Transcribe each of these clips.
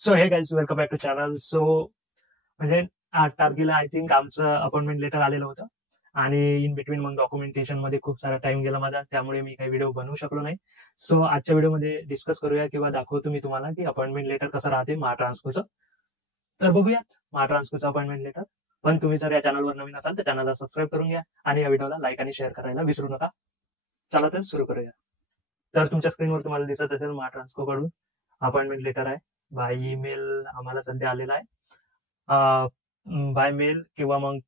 So hey guys welcome back to channel. म्हणजे 8 तारखेला I think आमचं अपॉइंटमेंट लेटर आलेलं होतं आणि इन बिटवीन मग डॉक्युमेंटेशन मध्ये खूप सारा टाइम गेला माझा, त्यामुळे मी काही व्हिडिओ बनवू शकलो नाही. सो आजच्या व्हिडिओमध्ये डिस्कस करूया किंवा दाखवतो मी तुम्हाला की अपॉइंटमेंट लेटर कसं राहते महाट्रान्सकोचं. तर बघूयात महाट्रान्सकोचं अपॉइंटमेंट लेटर. पण तुम्ही जर या चॅनलवर नवीन असाल तर चॅनलला सबस्क्राईब करून घ्या आणि या व्हिडिओला लाईक आणि शेअर करायला विसरू नका. चला तर सुरू करूया. तर तुमच्या स्क्रीनवर तुम्हाला दिसत असेल महाट्रान्सको कडून अपॉइंटमेंट लेटर आहे. बाय ईमेल आम्हाला सध्या आलेला आहे. बाय मेल किंवा मग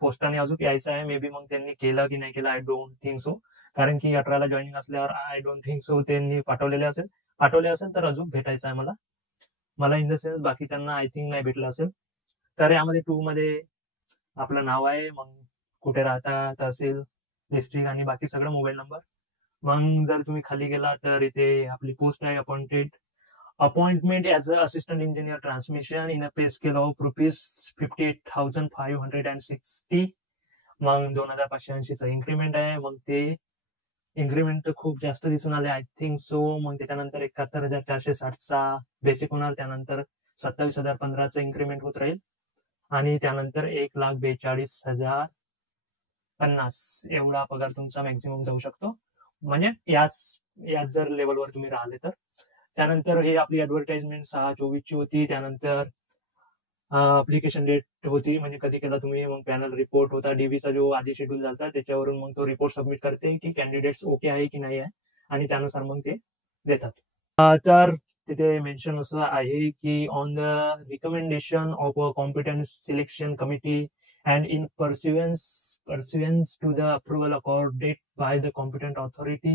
पोस्टाने अजून यायचं आहे. मे बी मग त्यांनी केलं की नाही केलं, आय डोंट थिंक सो. कारण की 18ला जॉईनिंग असल्यावर आय डोंट थिंक सो त्यांनी पाठवले असेल तर अजून भेटायचं आहे मला इन द सेन्स. बाकी त्यांना आय थिंक नाही भेटलं असेल. तर यामध्ये 2 मध्ये आपलं नाव आहे, मग कुठे राहता, तहसील, डिस्ट्रिक्ट आणि बाकी सगळं मोबाईल नंबर. मग जर तुम्ही खाली गेला तर इथे आपली पोस्ट आहे appointment as a assistant engineer transmission in a pay scale of ₹58,560. मग 2,580चं इन्क्रीमेंट आहे. मग ते इन्क्रीमेंट तर खूप जास्त दिसून आले आय थिंक सो. मग त्याच्यानंतर 71,460चा बेसिक होणार. त्यानंतर 27,015चं इन्क्रीमेंट होत राहील आणि त्यानंतर 1,42,050 एवढा पगार तुमचा मॅक्झिमम जाऊ शकतो, म्हणजे याच जर लेवलवर तुम्ही राहिले तर. त्यानंतर हे आपली ऍडव्हर्टाइजमेंट 6/24ची होती. त्यानंतर अप्लिकेशन डेट होती, म्हणजे कधी केला तुम्ही. मग पॅनल रिपोर्ट होता, डीबीचा जो आधी शेड्यूल झाला त्याच्यावरून मग तो रिपोर्ट सबमिट करते की कॅन्डिडेट्स ओके आहे की नाही आहे आणि त्यानुसार मग ते देतात. तर तिथे मेन्शन असं आहे की on the recommendation of a competence selection committee and in pursuance to the approval accorded by the competent authority,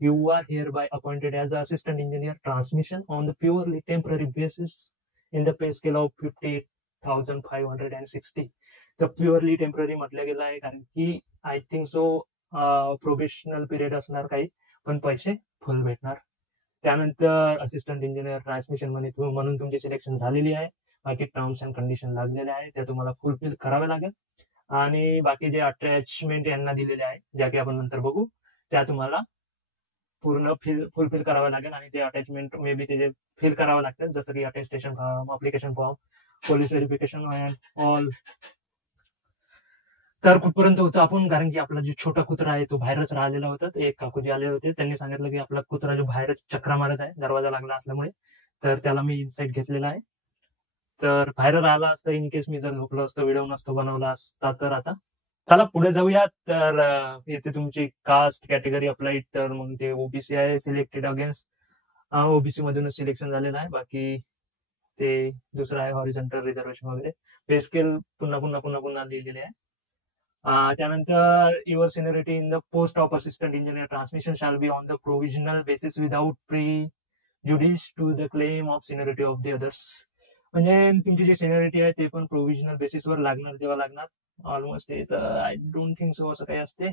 you are hereby appointed as an assistant engineer transmission on the purely temporary basis in the pay scale of 58,560. तर purely temporary म्हटलं गेलं आहे कारण की I think so probational period असणार काही, पण पैसे फुल भेटणार. त्यानंतर असिस्टंट इंजिनियर ट्रान्समिशन म्हणून तुमची सिलेक्शन झालेली आहे. बाकी टर्म्स अँड कंडिशन लागलेल्या आहे त्या तुम्हाला फुलफिल कराव्या लागेल. आणि बाकी जे अटॅचमेंट यांना दिलेले आहे, ज्या की आपण नंतर बघू, त्या तुम्हाला पूर्ण फुलफिल करावं लागेल. आणि ते अटॅचमेंट मे बी ते फिल करावं लागतात, जसं की attestation form, application form, police verification and all. तर कुठपर्यंत होतं आपण, कारण की आपला जो छोटा कुत्रा आहे तो बाहेरच राहिलेला होता. एक काकूजी आले होते, त्यांनी सांगितलं की आपला कुत्रा जो बाहेरच चक्रा मारत आहे दरवाजा लागला असल्यामुळे, तर त्याला मी इनसाइट घेतलेला आहे. तर बाहेर राहिला असता इन केस मी जर झोपलो असतो, व्हिडिओ नसतो बनवला असता तर. आता चला पुढे जाऊया. तर येथे तुमची कास्ट कॅटेगरी अप्लाइड, तर मग ते ओबीसी आहे, सिलेक्टेड अगेन्स्ट ओबीसी मधूनच सिलेक्शन झालेलं आहे. बाकी ते दुसरं आहे हॉरिझॉन्टल रिझर्वेशन वगैरे. पे स्केल पुन्हा पुन्हा पुन्हा पुन्हा लिहिलेले आहे. त्यानंतर your seniority in the post of assistant engineer transmission shall be on the provisional basis without prejudice to the claim of seniority of the others. म्हणजे तुमची जी सिनियरिटी आहे ते पण प्रोव्हिजनल बेसिसवर लागणार, तेव्हा लागणार ऑलमोस्ट. ते तर आय डोंट थिंक सो असं काही असते.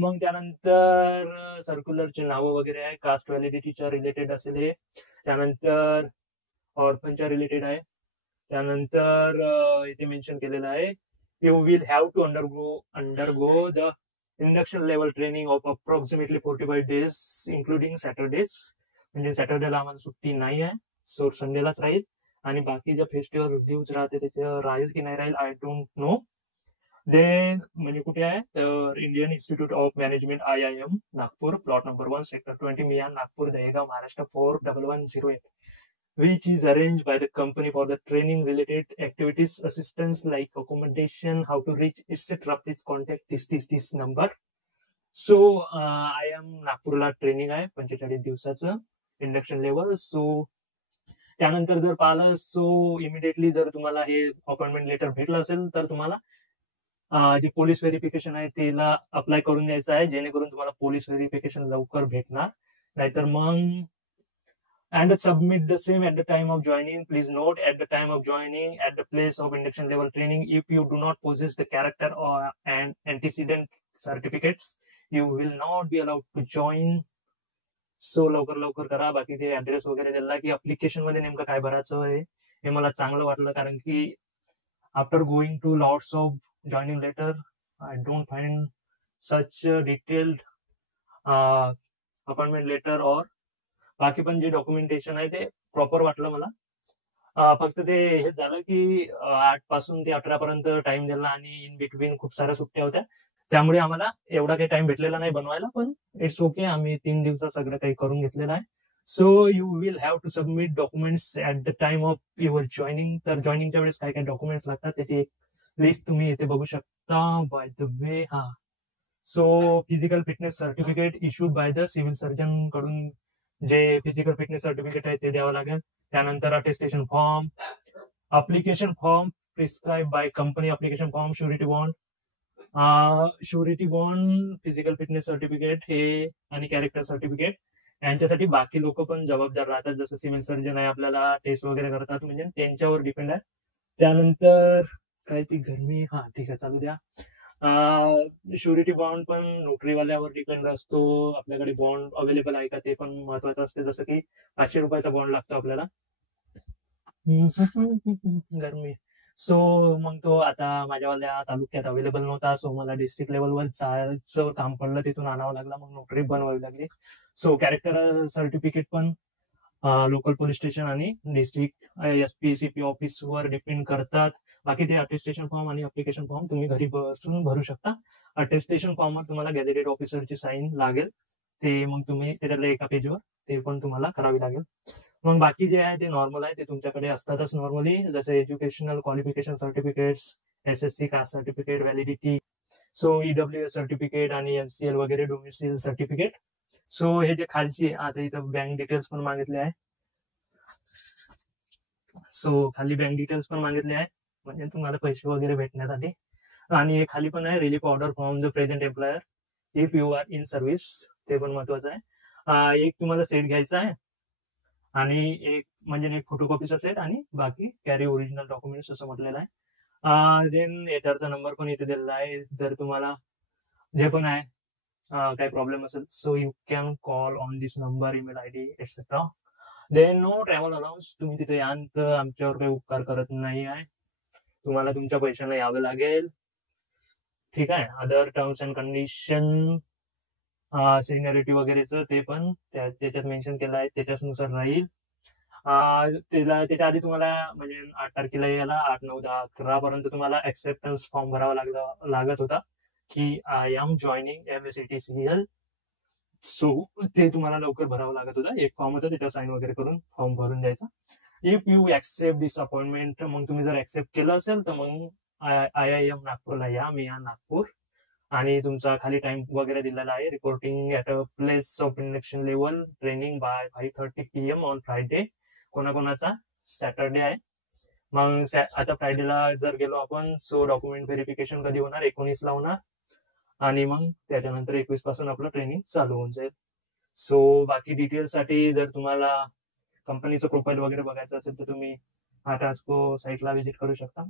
मग त्यानंतर सर्क्युलरचे नावं वगैरे आहे, कास्ट व्हॅलिडिटीच्या रिलेटेड असेल हे. त्यानंतर ऑर्फनच्या रिलेटेड आहे. त्यानंतर इथे मेन्शन केलेलं आहे, you will have to undergo the induction level training of approximately 45 days including Saturdays. म्हणजे सॅटर्डेला आम्हाला सुट्टी नाही आहे, सो संडेलाच राहील. आणि बाकी ज्या फेस्टिवल ड्यूज राहते त्याच्या राहील की नाही राहील आय डोंट नो. देन म्हणजे कुठे आहे तर Indian Institute of Management IIM Nagpur, plot number 1, sector 20, Mihan, Nagpur, Dahegaon, Maharashtra 411108, which is arranged by the company for the training related activities, assistance like accommodation, how to reach, etc. Please contact this number. So I am नागपूरला training आहे 45 दिवसाचं induction level. So त्यानंतर जर पाहिलं, so immediately जर तुम्हाला हे appointment letter भेटलं असेल तर तुम्हाला जे पोलीस व्हेरिफिकेशन आहे त्याला अप्लाय करून द्यायचं आहे, जेणेकरून तुम्हाला पोलीस व्हेरिफिकेशन लवकर भेटणार. नाहीतर मग and submit the same at the time of joining. Please note, at the time of joining at the place of induction level training, if you do not possess the character or and antecedent certificates, you will not be allowed to join. So लवकर करा. बाकी ते address वगैरे दिला की application मध्ये नेमकं काय भरायचं आहे हे मला चांगलं वाटलं, कारण की after going to lots of joining letter I don't find such detailed appointment letter. और बाकी पण जे डॉक्युमेंटेशन आहे ते प्रॉपर वाटलं मला. फक्त ते हे झालं की 8 पासून ते 18 पर्यंत टाइम दिला आणि इन बिटवीन खूप साऱ्या सुट्ट्या होत्या. त्यामुळे आम्हाला एवढा काही टाइम भेटलेला नाही बनवायला, पण इट्स ओके. आम्ही 3 दिवसात सगळं काही करून घेतलेलं आहे. So you will have to submit documents at the time of your joining. तर जॉईनिंगच्या वेळेस काय काय डॉक्युमेंट्स लागतात त्याची एक लिस्ट तुम्ही इथे बघू शकता. By the way, so physical fitness certificate issued by the civil surgeon कडून जे फिजिकल फिटनेस सर्टिफिकेट आहे ते द्यावं लागेल. त्यानंतर attestation form, application form prescribe by company, application form, श्युरिटी bond, physical fitness certificate हे आणि कॅरेक्टर सर्टिफिकेट यांच्यासाठी बाकी लोक पण जबाबदार राहतात. जसं सिव्हिल सर्जन आहे, आपल्याला टेस्ट वगैरे करतात, म्हणजे त्यांच्यावर डिपेंड आहे. त्यानंतर काय ती गरमी, ठीक आहे चालू द्या. श्युरिटी बॉन्ड पण नोटरीवाल्यावर डिपेंड असतो. आपल्याकडे बॉन्ड अवेलेबल आहे का ते पण महत्वाचं असते. जसं की 500 रुपयाचा बॉन्ड लागतो आपल्याला. गरमी. सो मग तो आता माझ्यावाल्या तालुक्यात अवेलेबल नव्हता, सो मला डिस्ट्रिक्ट लेवलवर जायचं काम पडलं, तिथून आणावं लागला, मग नोटरी बनवावी लागली. सो कॅरेक्टर सर्टिफिकेट पण लोकल पोलीस स्टेशन आणि डिस्ट्रिक्ट एसपी सीपी ऑफिस वर डिपेंड करतात. बाकी ते अटेस्टेशन फॉर्म आणि अप्लिकेशन फॉर्म तुम्ही घरी बसून भरू शकता. अटेस्टेशन फॉर्मवर तुम्हाला गॅझेटेड ऑफिसरची साईन लागेल, ते मग तुम्ही त्याच्यातल्या एका पेजवर ते पण तुम्हाला करावी लागेल. मग बाकी जे आहे ते नॉर्मल आहे, ते तुमच्याकडे असतातच नॉर्मली, जसे educational qualification certificates, SSC caste certificate validity, so EW certificate आणि एनसीएल वगैरे डोमिसाइल सर्टिफिकेट. सो हे जे खालची आता इथं बँक डिटेल्स पण मागितले आहे. सो खाली बँक डिटेल्स पण मागितले आहे, म्हणजे तुम्हाला पैसे वगैरे भेटण्यासाठी. आणि खाली पण आहे relief order from the present employer if you are in service, ते पण महत्वाचं आहे. एक तुम्हाला सेट घ्यायचा आहे आणि एक म्हणजे एक फोटोकॉपीचा सेट आणि बाकी कॅरी ओरिजिनल डॉक्युमेंट्स असं म्हटलेलं आहे. देन एचआरचा नंबर पण इथे दिलेला आहे. जर तुम्हाला जे पण आहे काही प्रॉब्लेम असेल, so you can call on this number, email ID etcetera. Then no travel allowance, तुम्ही तिथे याल तर आमच्यावर काही उपकार करत नाही आहे, तुम्हाला तुमच्या पैशाने यावं लागेल. ठीक आहे. Other terms and condition, seniority वगैरेचं ते पण त्याच्यात मेन्शन केलं आहे, त्याच्यानुसार राहील. त्याच्या आधी तुम्हाला म्हणजे 8 तारखेला यायला 8, 9, 10, 11 पर्यंत तुम्हाला ऍक्सेप्टन्स फॉर्म भरावा लागत होता की I am joining MSETCL. So ते तुम्हाला लवकर भरावं लागत होता. एक फॉर्म होता, त्याच्यावर साईन वगैरे करून फॉर्म भरून द्यायचा. If you accept this appointment, मग तुम्ही जर ऍक्सेप्ट केलं असेल तर मग IIM नागपूरला या, मी या नागपूर. आणि तुमचा खाली टाइम वगैरे दिलेला आहे. Reporting at a place of induction level, training by 5:30 PM on Friday. कोणाकोणाचा सॅटरडे आहे. मग आता फ्रायडेला जर गेलो आपण, सो डॉक्युमेंट व्हेरिफिकेशन कधी होणार, 19 ला होणार. आणि मग त्याच्यानंतर 21 पासून आपलं ट्रेनिंग चालू होऊन जाईल. सो बाकी डिटेल्स साठी जर तुम्हाला कंपनीचं प्रोफाईल वगैरे बघायचं असेल तर तुम्ही टास्को साईटला व्हिजिट करू शकता.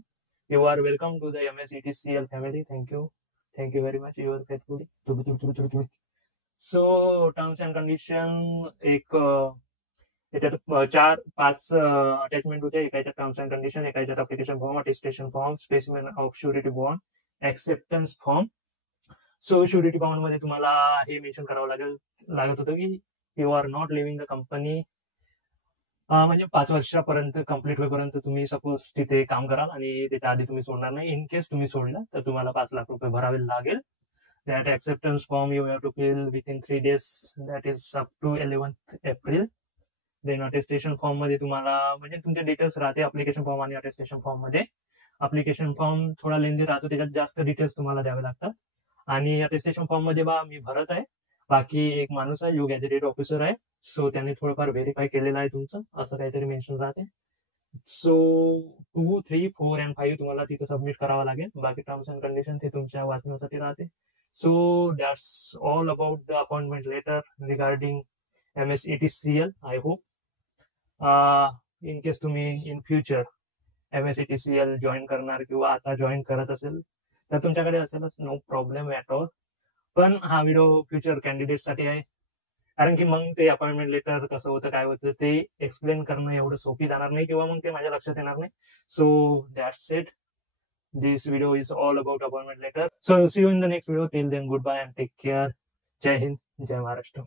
You are welcome to the MSETCL family. Thank you very much. Your faithfully. So terms and condition, एक याच्यात 4-5 अटॅचमेंट होते. एका याच्यात टर्म्स अँड कंडिशन, एका याच्यात application form, attestation form, specimen of surety bond, acceptance form. So surety bond मध्ये तुम्हाला हे मेन्शन करावं लागत होतं की you are not living the company, म्हणजे 5 वर्षापर्यंत कम्प्लीट होईपर्यंत तुम्ही सपोज तिथे काम कराल आणि त्याच्या आधी तुम्ही सोडणार नाही. इन केस तुम्ही सोडलं तर तुम्हाला 5 लाख रुपये भरावे लागेल. That acceptance form you have to fill within 3 days, that is up to 11th April. Then attestation form मध्ये तुम्हाला म्हणजे तुमचे डिटेल्स राहते अप्लिकेशन फॉर्म आणि अटेस्टेशन फॉर्म मध्ये. अप्लिकेशन फॉर्म थोडा लेंदी राहतो, त्याच्यात जास्त डिटेल्स तुम्हाला द्यावे लागतात. आणि अटेस्टेशन फॉर्म मध्ये मी भरत आहे, बाकी एक माणूस आहे, यू गॅझेटेड ऑफिसर आहे, सो त्यांनी थोडंफार व्हेरीफाय केलेलं आहे तुमचं, असं काहीतरी मेन्शन राहते. सो 2, 3, 4 and 5 तुम्हाला तिथे सबमिट करावं लागेल. बाकी टर्म्स अँड कंडिशन ते तुमच्या वाचण्यासाठी राहते. So that's all about the appointment letter regarding MSETCL. I hope in case तुम्ही इन फ्युचर MSETCL जॉईन करणार किंवा आता जॉईन करत असेल तर तुमच्याकडे असेलच, नो प्रॉब्लेम ॲट ऑल. पण हा व्हिडिओ फ्युचर कॅन्डिडेट साठी आहे, कारण की मग ते अपॉइंटमेंट लेटर कसं होतं काय होतं ते एक्सप्लेन करणं एवढं सोपी जाणार नाही किंवा मग ते माझ्या लक्षात येणार नाही. So that's it. This video is all about appointment letter. So see you in the next video. Till then goodbye and take care. जय हिंद, जय महाराष्ट्र.